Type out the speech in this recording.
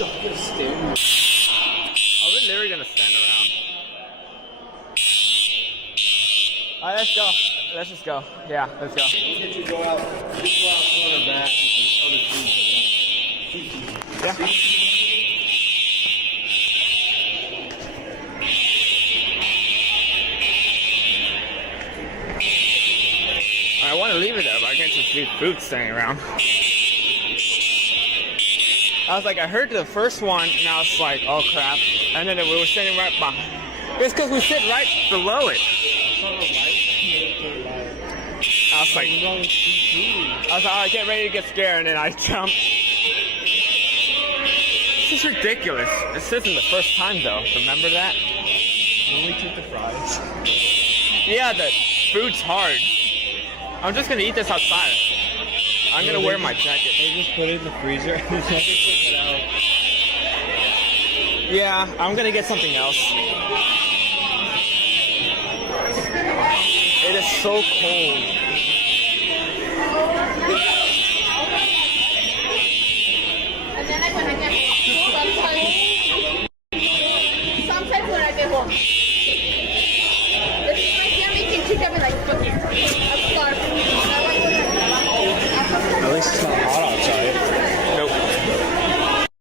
Are we literally gonna stand around? Alright, let's go. Let's just go. Yeah, let's go. You go out cornerback and other teams. Yeah. I want to leave it there, but I can't just leave food standing around. I was like, I heard the first one, and I was like, oh crap. And then we were standing right behind. It's because we sit right below it. I was like, oh, get ready to get scared, and then I jumped. This is ridiculous. This isn't the first time, though. Remember that? You only took the fries. Yeah, the food's hard. I'm just gonna eat this outside. I'm gonna wear my jacket. They just put it in the freezer and then they take it out. Yeah, I'm gonna get something else. It is so cold. Sometimes when I get home.